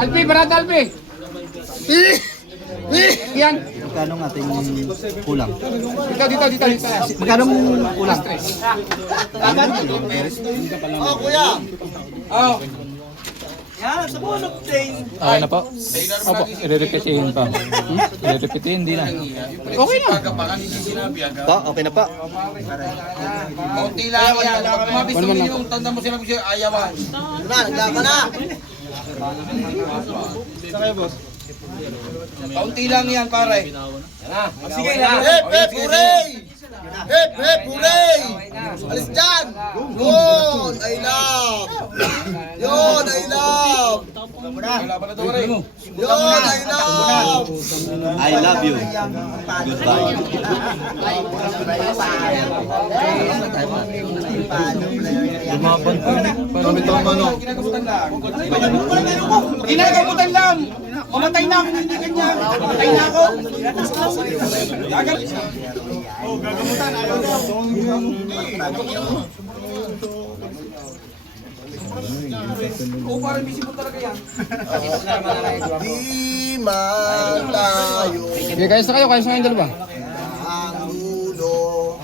Alpi, barata Alpi. Yan. Magkano ang ating kulang? Dito. Magkano kulang? Oh, kuya. Oh. Yan, sa bunot din. Okay na po? Opo, i-repeatin pa. I-repeatin, hindi na. Okay na. Pa, okay na pa. Kaunti lang yan. Pag mabis naman yung tanda mo sinabi siya, ayawan. Naglaban na. Kaunti lang yan, pare. Sige, hep, hep, hooray! Hep, hep, hooray! Alis dyan! Yun, I love! Yun, I love! Yun, I love! I love you. Goodbye. Ginagamutan lang. Mamatay na ako, hindi ganyan. Mamatay na ako. Gagamutan, ayaw na. Parang busy mo talaga yan. Di man tayo Okay, kayos na kayong dalawa. ang ulo.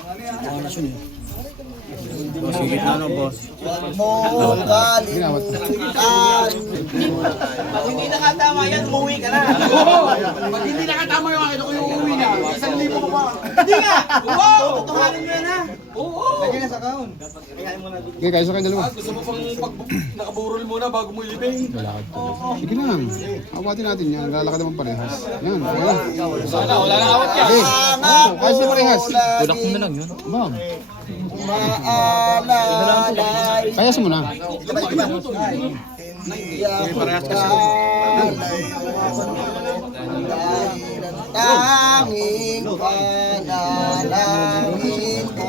Sige na no, boss. Huwag mo kalimutan. Pag hindi nakatama yan, umuwi ka na. Pag hindi nakatama yung akin, ako yung uuwi na. 1,000 ko pa. Hindi nga! Wow! Tutuhanin mo yan ha! Okay, kayos na kayong dalawa. Gusto mo pang nakaburol muna bago mo ilibing? Sige lang. Awatin natin yan. Lalakad naman parehas. Yan, okay lang. Wala na awat yan. Okay. Oo, kayos na parehas. Kudak mo na lang yun. Bam. Maalalay. Kayas mo na. Hindi ako kalay. Dahil ang tanging panalangin ko.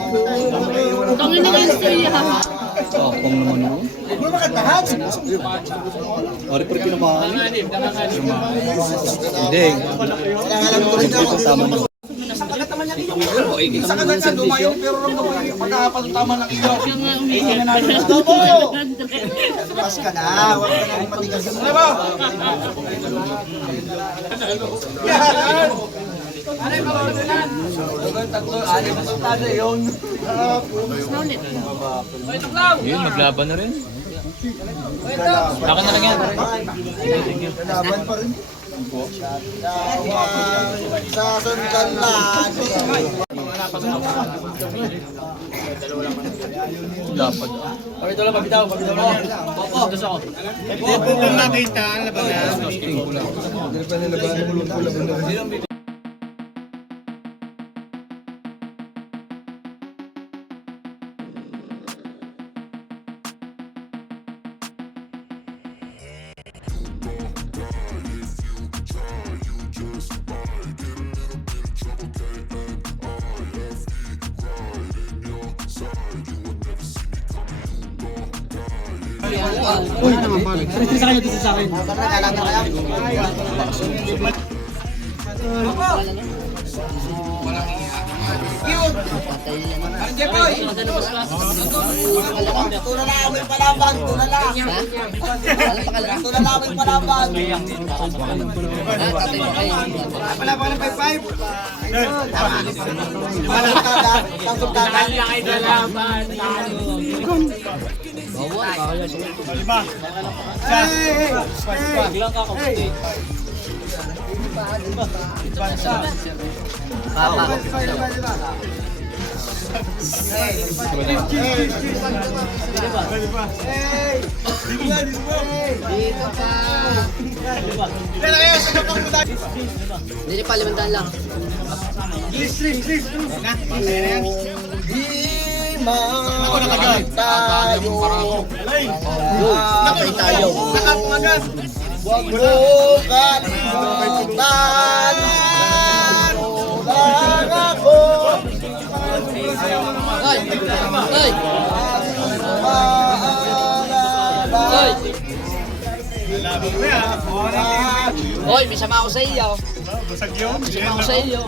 Tangin na yung storya ha. Tapong naman yun. Huwag mo makatahan. Ari pa rin pinamahal. Hindi. Kailangan ko rin ako. Tama na. Isa ka na dyan, lumayo, pero ramdam mo yung pagkakapatama ng iyo. Mas ka na, huwag ka na matigas. Ano ba? Yun, maglaban na rin. Ako na lang yan. Laban pa rin. Sasundan natin. Dapat. Pabitaw lang, pabitaw mo. Dos ako. Uy, naman pare. Sa kanya, dito sa akin. Tulalawin palaban, tulala. Tulalawin palaban. Palaban ng 5-5. Hindi pa, 500 lang. Di man tayo. Nakay tayo. Huwag mo kalimutan. Ay! Ay! Hoy, may sama ako sa iyo. Basag yun. Sama ako sa iyo.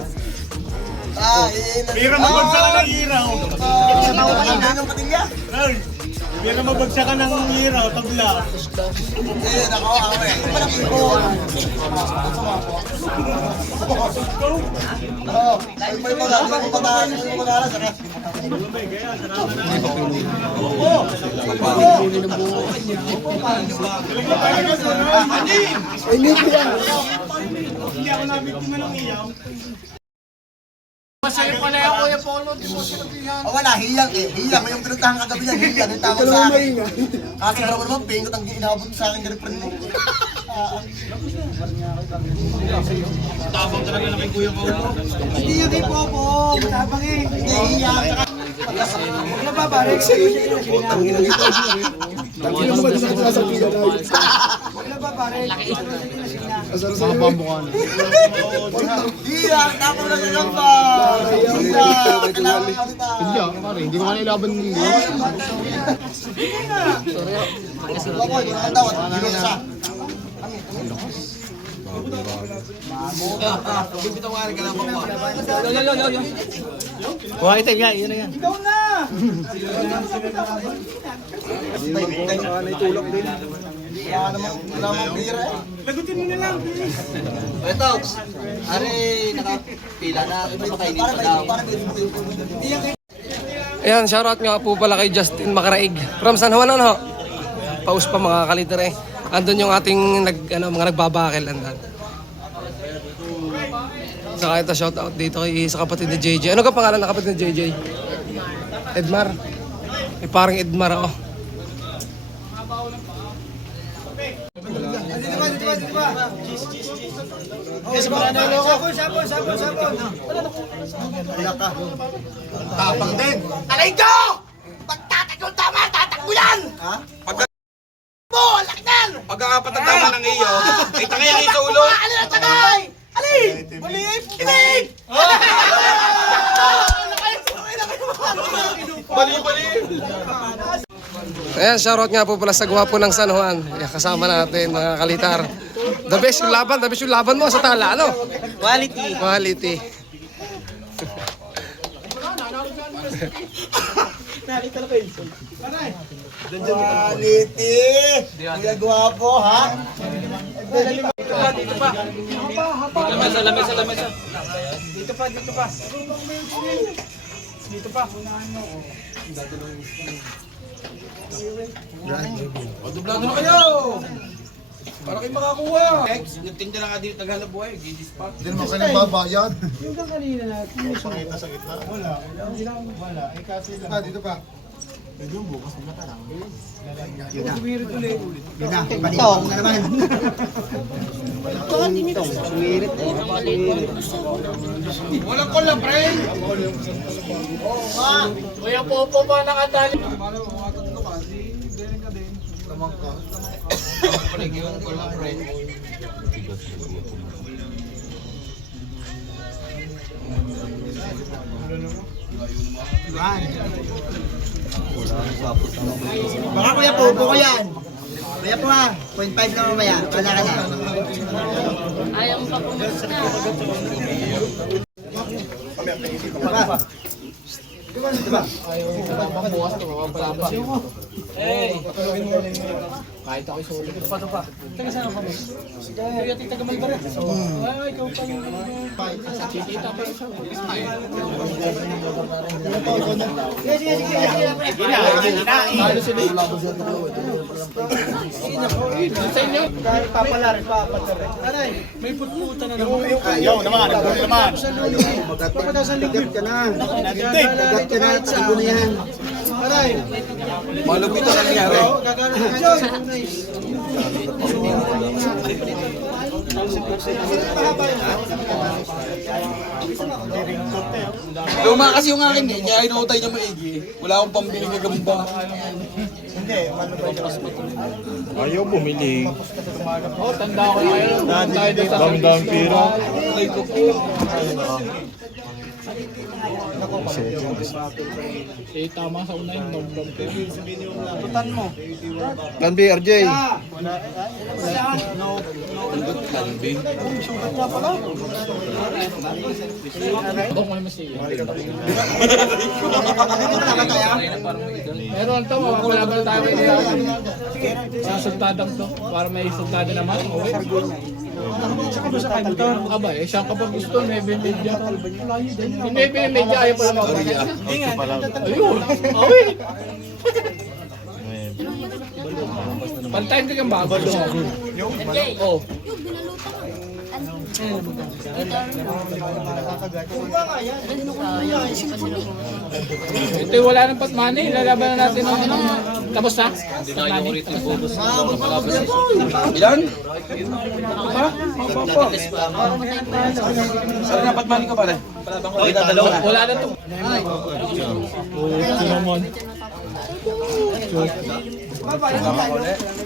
Bira mabagsak ka ng hiraw. Ang patilya. Ral, bira mabagsak ka ng hiraw, tabla. Nako, ako eh. Ay, may mga patahan yung mga alas. Hindi ako nabiktima ng iyaw. Wala, hiyang eh. Hiyang. May yung pinuntahan kagabi yan. Hiyang. Yung tawag sa akin. Kasi araw naman, pingot ang inabot sa akin girlfriend mo. Tapang talaga na kay Kuya Paulo. Hindi yung kay Popo. Matabang eh. Hindi, hiyang. Ano ba ba? Rex, Sa bambukan. hiyang. Tapos na sa lamba. Hiyang. Kailangan kalita. Hindi ah, pare, hindi ko nga nilaban ng hindi. Ako, hindi naman daw. Hindi ko siya. Wala namang bira eh. Lagutin mo na lang, please. Ito, ari, nakapila na. Makainin pa daw. Ayan, shoutout nga po pala kay Justin Macaraig from San Juan, ano? Paus pa mga kalitere. Andun yung ating mga nagbabakil. Andan. Saka ito shoutout dito kay sa kapatid ni JJ. Ano ka pangalan ng kapatid ni JJ? Edmar. Eh, parang Edmar ako. Tapang din. Alay ko! Pagtatakot tama, tatakbo yan! Ha? Mo, lakdan! Pagkakapat ng tama ng iyo, ay tangay ang sa ulo. Ano na tagay? Ali! Mali! Kinig! Bali-bali. Ayan, shoutout nga po pala sa gwapo ng San Juan. Ayan, kasama natin mga kalitar. The best yung laban mo sa tala, ano? Quality! Quality. Quality! Kuya gwapo, ha? Lamesa, lamesa, lamesa. Dublado na kayo. Para kayo makakuha. Ex, nagtinda na nga dito naghanap buhay. Gidis pa. Hindi naman kayo nagbabayad. Dito pa. Walang kola, pre. Kuya Popo pa nakatali. Baka kuya Popo ko yan. Kuya po ha, 0.5 na mamaya. Wala ka na. Ayaw mo pa pumunta. Malupit na nangyari. Luma kasi yung akin eh, kaya inuutay niya maigi. Wala akong pambiling gagamba. Ayaw bumili. Oh, tanda ko na kayo. Tayo doon sa Damdam pira. Eh, tama sa una yung damdam pero. Plan B, RJ. Bok mo naman siya. Pero ito, wala ba tayo sa sultadang to? Para may sultada naman. Okay. Aba, eh, siya kapag gusto, may media. Hindi, may media, ayaw pala mabagay. Ayun, okay. Pantayin ka kang bago. Oh. Ito yung wala ng patmani, lalaban na natin ng ano. Tapos na? Ilan? Ha? Saan dapat mali ka pala? Wala na to.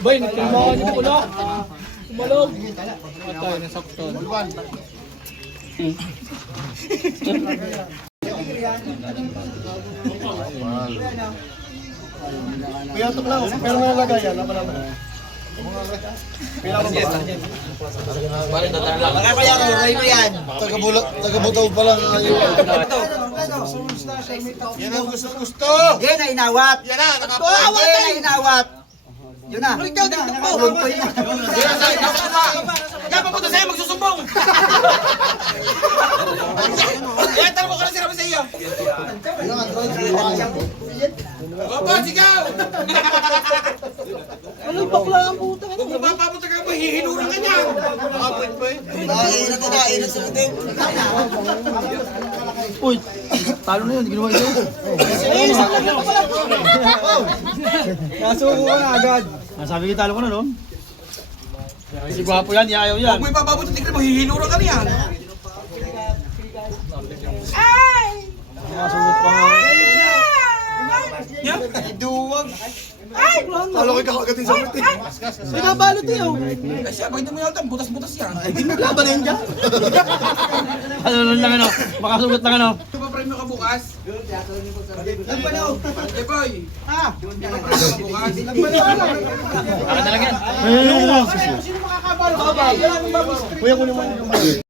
Boy, nagkailangan niyo pula. Kumalog. Atay, nasaktan. Kaya mo yan. Tagabutaw pa lang. Yan ang gusto. Yan na inawat. Yan na, nakapalit. Yan na inawat. Yun na. Lumpoy na. Kaya papunta sa'yo, magsusumbong! Kaya talo ka na sinabi sa iyo! Opo, sigaw! Anong bakla ang puta? Kung mapapunta ka mo, hihinuran ka niya! Nainat na nainat sa itim. Uy, talo na yun, ginawa yun. Nasuko ka na agad. Nasabi ko talo ko na, no? Si Gwapo yan, ayaw yan. Kung may papapunta, tignan mo, hihinuran ka niya! Masugot pa nga. Duwag. Talo kay kakagatin sa piti. Pinabalot yun. Ay siya, bakit mo yun? Butas-butas yan! Laban na yun dyan. Ano lang ano, makasugot lang ano. Ito ba premyo ka bukas? Nagpanaw. Eh boy! Ha? Bukas? Akin na lang yan. Sino makakabalo? Kuya ko naman.